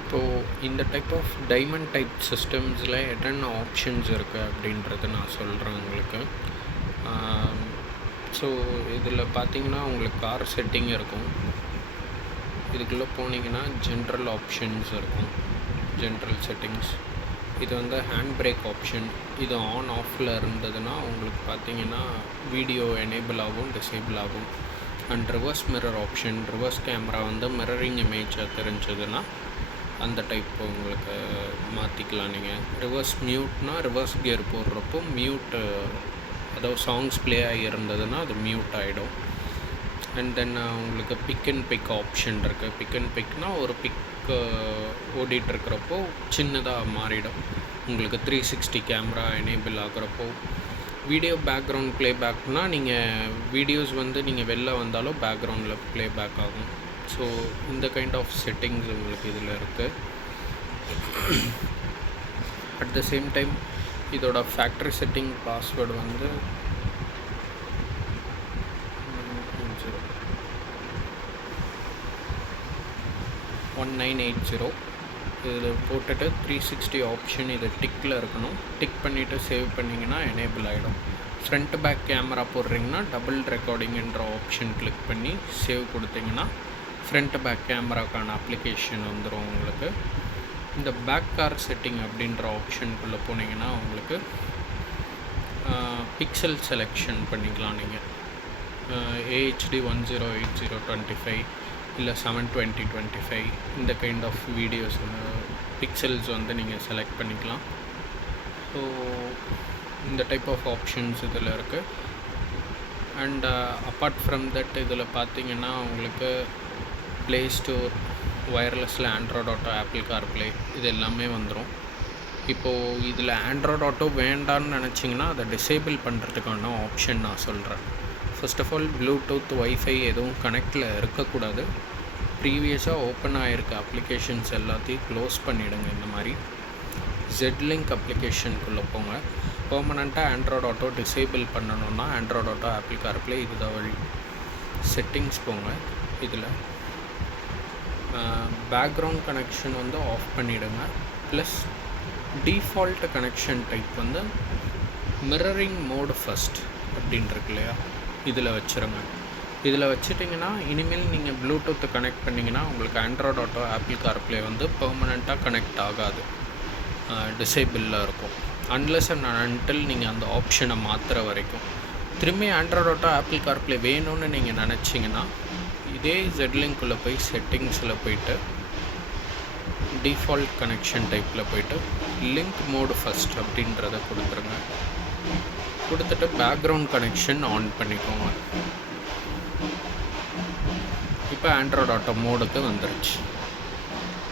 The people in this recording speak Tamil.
இப்போது இந்த டைப் ஆஃப் டைமண்ட் டைப் சிஸ்டம்ஸில் என்னென்ன ஆப்ஷன்ஸ் இருக்குது அப்படின்றத நான் சொல்கிறேன் உங்களுக்கு. ஸோ இதில் பார்த்தீங்கன்னா உங்களுக்கு கார் செட்டிங் இருக்கும். இதுக்குள்ளே போனீங்கன்னா ஜென்ரல் ஆப்ஷன்ஸ் இருக்கும், ஜென்ரல் செட்டிங்ஸ். இது வந்து ஹேண்ட் பிரேக் ஆப்ஷன். இது ஆன் ஆஃபில் இருந்ததுன்னா உங்களுக்கு பார்த்தீங்கன்னா வீடியோ எனேபிள் ஆகும், டிசேபிள் ஆகும். And reverse mirror option, reverse camera வந்து மிரரிங் இமேஜாக தெரிஞ்சதுன்னா அந்த டைப் உங்களுக்கு மாற்றிக்கலாம் நீங்கள். ரிவர்ஸ் மியூட்னா ரிவர்ஸ் கியர் போடுறப்போ மியூட்டு, அதாவது சாங்ஸ் ப்ளே ஆகியிருந்ததுன்னா அது மியூட் ஆகிடும். அண்ட் தென் உங்களுக்கு பிக் அண்ட் பிக் ஆப்ஷன் இருக்குது. பிக் அண்ட் பிக்னால் ஒரு பிக் ஓடிட்டுருக்கிறப்போ சின்னதாக மாறிடும். உங்களுக்கு 360 கேமரா எனேபிள் ஆகிறப்போ வீடியோ பேக்ரவுண்ட் ப்ளேபேக்னால் நீங்கள் வீடியோஸ் வந்து நீங்கள் வெளில வந்தாலும் பேக்ரவுண்டில் ப்ளேபேக் ஆகும். ஸோ இந்த கைண்ட் ஆஃப் செட்டிங்ஸ் உங்களுக்கு இதில் இருக்குது. அட் த சேம் டைம் இதோட ஃபேக்ட்ரி செட்டிங் பாஸ்வேர்டு வந்து 1980. இதில் போட்டுட்டு 360 ஆப்ஷன் இது டிக்கில் இருக்கணும். டிக் பண்ணிவிட்டு சேவ் பண்ணிங்கன்னா எனேபிள் ஆகிடும். ஃப்ரண்ட் பேக் கேமரா போடுறீங்கன்னா டபுள் ரெக்கார்டிங்ன்ற ஆப்ஷன் கிளிக் பண்ணி சேவ் கொடுத்தீங்கன்னா ஃப்ரண்ட் பேக் கேமராக்கான அப்ளிகேஷன் வந்துடும் உங்களுக்கு. இந்த பேக் கார் செட்டிங் அப்படின்ற ஆப்ஷனுக்குள்ளே போனீங்கன்னா உங்களுக்கு பிக்சல் செலெக்ஷன் பண்ணிக்கலாம் நீங்கள். AHD 1080x25 இல்லை 720x25 இந்த கைண்ட் ஆஃப் வீடியோஸ் பிக்சல்ஸ் வந்து நீங்கள் செலக்ட் பண்ணிக்கலாம். ஸோ இந்த டைப் ஆஃப் ஆப்ஷன்ஸ் இதில் இருக்குது. அண்ட் அப்பார்ட் ஃப்ரம் தட் இதில் பார்த்தீங்கன்னா உங்களுக்கு ப்ளே ஸ்டோர், ஒயர்லெஸில் ஆண்ட்ராய்டு ஆட்டோ, ஆப்பிள் கார்ப்ளே இது எல்லாமே வந்துடும். இப்போது இதில் ஆண்ட்ராய்டு ஆட்டோ வேண்டான்னு நினச்சிங்கன்னா அதை டிசேபிள் பண்ணுறதுக்கான ஆப்ஷன் நான் சொல்கிறேன். First of all Bluetooth, wifi எதுவும் கனெக்டில் இருக்கக்கூடாது. ப்ரீவியஸாக ஓப்பன் ஆகிருக்க அப்ளிகேஷன்ஸ் எல்லாத்தையும் க்ளோஸ் பண்ணிவிடுங்க. இந்த மாதிரி ஜெட்லிங்க் அப்ளிகேஷனுக்குள்ளே போங்க. பெர்மனண்ட்டாக ஆண்ட்ராய்டு ஆட்டோ டிசேபிள் பண்ணணுன்னா ஆண்ட்ராய்டு ஆட்டோ, ஆப்பிள் கார்ப்ளே இதுதான் வழி. செட்டிங்ஸ் போங்க. இதில் பேக்ரவுண்ட் கனெக்ஷன் வந்து ஆஃப் பண்ணிவிடுங்க. ப்ளஸ் டிஃபால்ட் கனெக்ஷன் டைப் வந்து மிரரிங் மோடு ஃபஸ்ட் அப்படின்னு இருக்கு இல்லையா, இதில் வச்சுருங்க. இதில் வச்சுட்டிங்கன்னா இனிமேல் நீங்கள் ப்ளூடூத்தை கனெக்ட் பண்ணிங்கன்னா உங்களுக்கு ஆண்ட்ராய்டு ஆட்டோ, ஆப்பிள் கார்ப்ளே வந்து பெர்மனண்ட்டாக கனெக்ட் ஆகாது, டிசேபிளில் இருக்கும். அன்லெஸ் அண்ட் அன்டில் நீங்கள் அந்த ஆப்ஷனை மாற்றுற வரைக்கும். திரும்பி ஆண்ட்ராய்டு ஆட்டோ, ஆப்பிள் கார்ப்ளே வேணும்னு நீங்கள் நினச்சிங்கன்னா இதே ஜெட்லிங்க்குள்ளே போய் செட்டிங்ஸில் போய்ட்டு டிஃபால்ட் கனெக்ஷன் டைப்பில் போய்ட்டு லிங்க் மோடு ஃபஸ்ட் அப்படின்றத கொடுத்துருங்க. கொடுத்துட்டு பேக்ரவுண்ட் கனெக்ஷன் ஆன் பண்ணிக்கோங்க. இப்போ ஆண்ட்ராய்டு ஆட்டோ மோடுக்கு வந்துருச்சு.